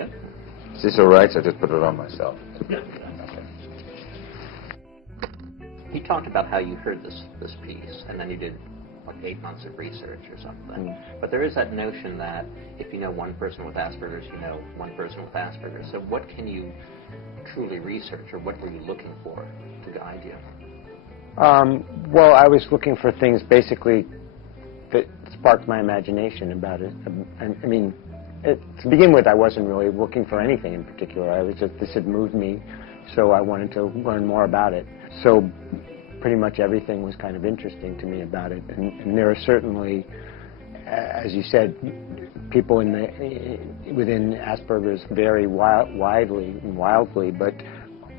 Yeah. Is this all right? I just put it on myself. Yeah. Okay. You talked about how you heard this piece, and then you did like 8 months of research or something. But there is that notion that if you know one person with Asperger's, you know one person with Asperger's. So what can you truly research, or what were you looking for to guide you? Well, I was looking for things basically that sparked my imagination about it. I mean, to begin with, I wasn't really looking for anything in particular. I was just, this had moved me, so I wanted to learn more about it. So pretty much everything was kind of interesting to me about it. And there are certainly, as you said, people within Asperger's vary wildly, but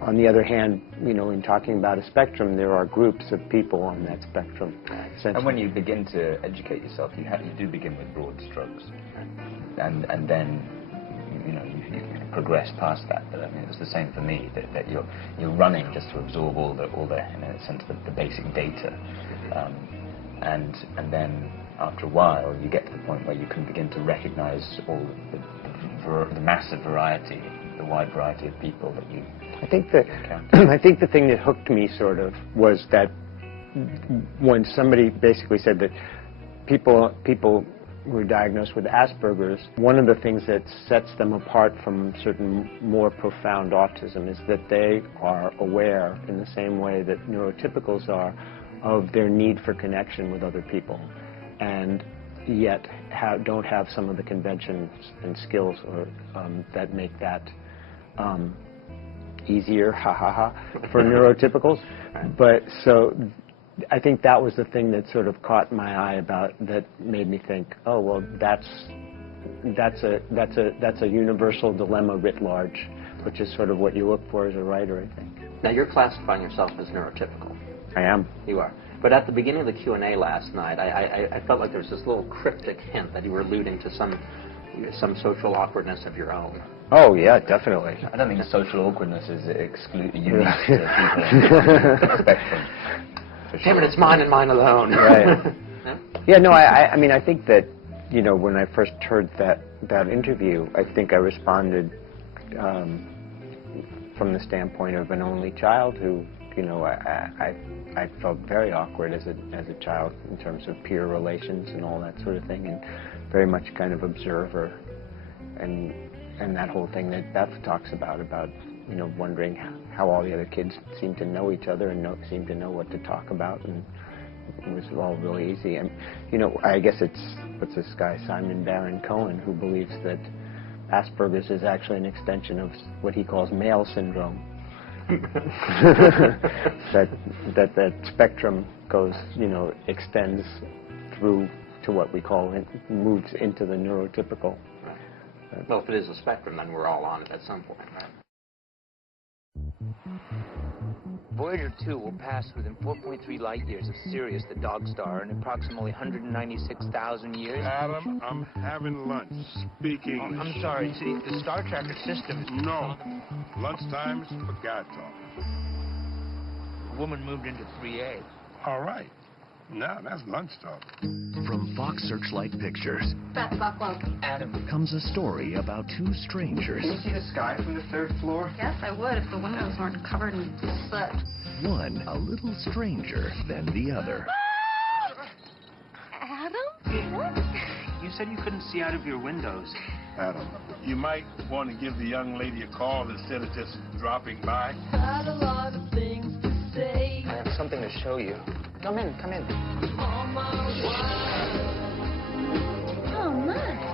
on the other hand, you know, in talking about a spectrum, there are groups of people on that spectrum. And when you begin to educate yourself, you do begin with broad strokes, and then you know you progress past that. But I mean, it's the same for me. That you're running just to absorb all the in a sense the basic data, and then after a while you get to the point where you can begin to recognize all the massive variety, the wide variety of people that you. I think the thing that hooked me sort of was that when somebody basically said that people who are diagnosed with Asperger's, one of the things that sets them apart from certain more profound autism is that they are aware, in the same way that neurotypicals are, of their need for connection with other people, and yet don't have some of the conventions and skills that make that easier, for neurotypicals. But so I think that was the thing that sort of caught my eye that made me think, oh well, that's a universal dilemma writ large, which is sort of what you look for as a writer, I think. Now you're classifying yourself as neurotypical. I am. You are. But at the beginning of the Q&A last night, I felt like there was this little cryptic hint that you were alluding to some social awkwardness of your own. Oh yeah, definitely. I don't think social awkwardness is unique to people on the spectrum. Damn it, it's mine and mine alone. Right. Yeah, no, I mean, I think that, you know, when I first heard that interview, I think I responded from the standpoint of an only child who, you know, I felt very awkward as a child in terms of peer relations and all that sort of thing, and very much kind of observer, and that whole thing that Beth talks about, you know, wondering how all the other kids seem to know each other and seem to know what to talk about, and it was all really easy. And, you know, I guess it's, what's this guy, Simon Baron-Cohen, who believes that Asperger's is actually an extension of what he calls male syndrome. that spectrum goes, you know, extends through to what we call, moves into the neurotypical. Well, if it is a spectrum, then we're all on it at some point, right? Voyager 2 will pass within 4.3 light years of Sirius, the dog star, in approximately 196,000 years. Adam, I'm having lunch. Speak English. I'm sorry. See, the Star Tracker system is... No. Lunchtime's for guy talk. A woman moved into 3A. All right. Now, that's lunch talk. From Fox Searchlight Pictures Beth Bucklow. Adam. comes a story about two strangers. Can you see the sky from the 3rd floor? Yes, I would if the windows weren't covered in soot. One a little stranger than the other. Adam? What? You said you couldn't see out of your windows. Adam, you might want to give the young lady a call instead of just dropping by. Got a lot of things to say. I have something to show you. Come in, come in. On my way. Oh, my.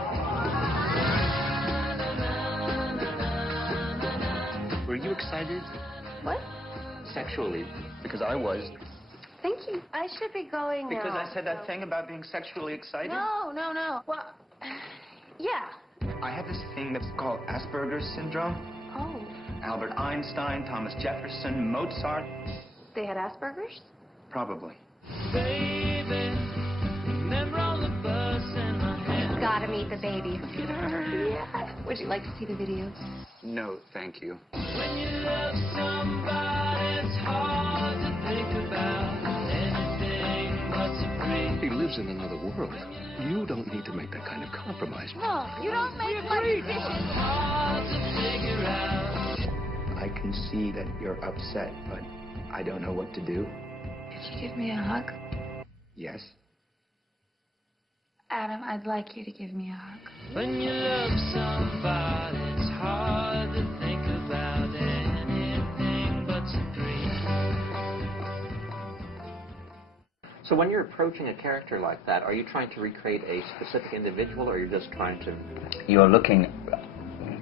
Were you excited? What? Sexually. Because I was. Thank you. I should be going now. Because I said that thing about being sexually excited? No. Well, yeah. I have this thing that's called Asperger's syndrome. Oh. Albert Einstein, Thomas Jefferson, Mozart. They had Asperger's? Probably. Baby, remember on the bus and my hand. You've got to meet the baby. Yeah. Would you like to see the videos? No, thank you. When you love somebody, it's hard to think about anything but to breathe. He lives in another world. You don't need to make that kind of compromise. No, you don't make my decisions. see that you're upset, but I don't know what to do. Could you give me a hug? Yes. Adam, I'd like you to give me a hug. When you love somebody, it's hard to think about anything but to breathe. So when you're approaching a character like that, are you trying to recreate a specific individual, or you're just trying to... You're looking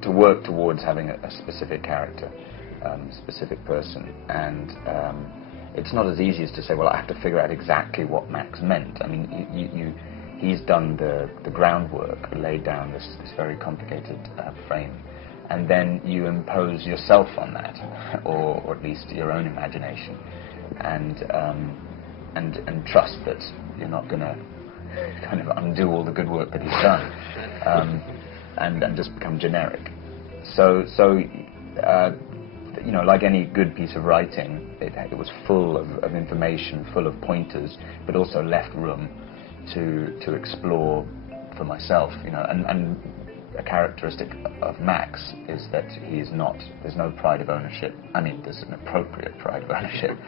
to work towards having a specific character, specific person, and it's not as easy as to say, well, I have to figure out exactly what Max meant. I mean, he's done the groundwork, laid down this very complicated frame, and then you impose yourself on that, or at least your own imagination, and trust that you're not going to kind of undo all the good work that he's done, and just become generic. So you know, like any good piece of writing, it was full of information, full of pointers, but also left room to explore for myself, you know, and a characteristic of Max is that there's no pride of ownership. I mean, there's an appropriate pride of ownership,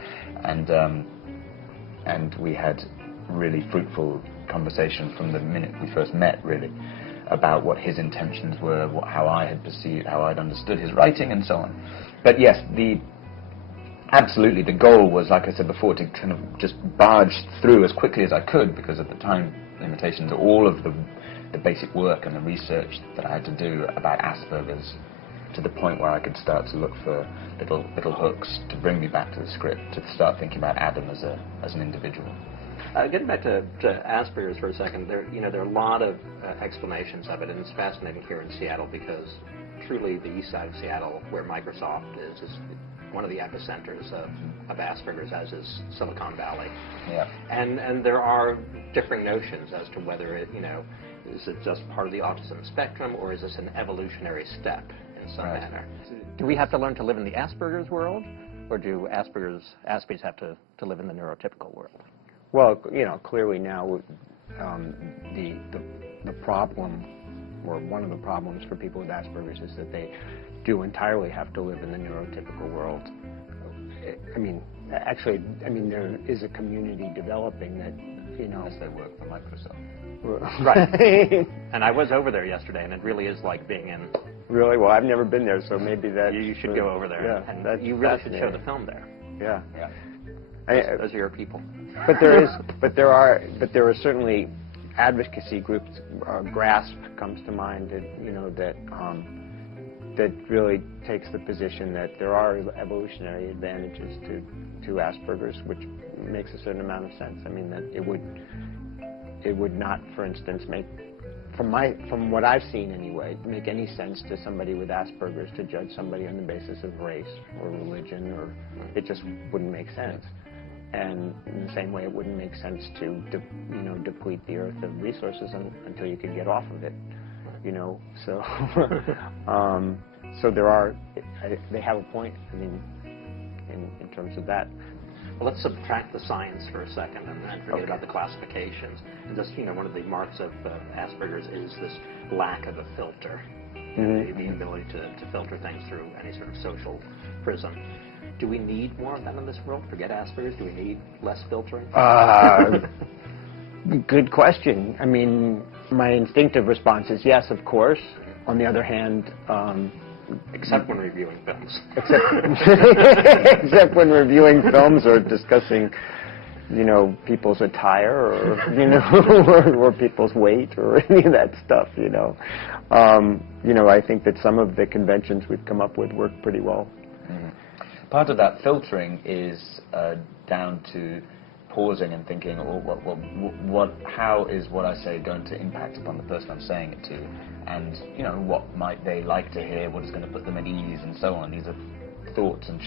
and we had really fruitful conversation from the minute we first met, really, about what his intentions were, how I had perceived, how I'd understood his writing, and so on. But yes, absolutely, the goal was, like I said before, to kind of just barge through as quickly as I could, because of the time limitations, all of the basic work and the research that I had to do about Asperger's, to the point where I could start to look for little hooks to bring me back to the script, to start thinking about Adam as an individual. Getting back to Asperger's for a second, there are a lot of explanations of it, and it's fascinating here in Seattle, because truly the east side of Seattle, where Microsoft is one of the epicenters of Asperger's, as is Silicon Valley. Yeah. And there are differing notions as to whether is it just part of the autism spectrum, or is this an evolutionary step in some manner? Do we have to learn to live in the Asperger's world, or do Aspies have to live in the neurotypical world? Well, you know, clearly now the problem, or one of the problems for people with Asperger's, is that they do entirely have to live in the neurotypical world. I mean, actually, there is a community developing that, you know... As they work for Microsoft. Right. And I was over there yesterday, and it really is like being in... Really? Well, I've never been there, so maybe that... You should go over there, yeah, and you really should show the film there. Yeah. Yeah. Those are your people. But there are certainly advocacy groups. GRASP comes to mind, that really takes the position that there are evolutionary advantages to Asperger's, which makes a certain amount of sense. I mean, that it would not, for instance, make, from what I've seen anyway, make any sense to somebody with Asperger's to judge somebody on the basis of race or religion, or it just wouldn't make sense. And in the same way, it wouldn't make sense to deplete the earth of resources until you could get off of it, you know. So, so they have a point. I mean, in terms of that. Well, let's subtract the science for a second and forget about the classifications. And just, one of the marks of Asperger's is this lack of a filter, the ability to filter things through any sort of social prism. Do we need more of that in this world? Forget Asperger's. Do we need less filtering? Good question. I mean, my instinctive response is yes, of course. On the other hand... except when reviewing films. Except when reviewing films or discussing, people's attire, or, or people's weight, or any of that stuff, I think that some of the conventions we've come up with work pretty well. Mm-hmm. Part of that filtering is down to pausing and thinking, how is what I say going to impact upon the person I'm saying it to, and what might they like to hear, what is going to put them at ease, and so on. These are thoughts and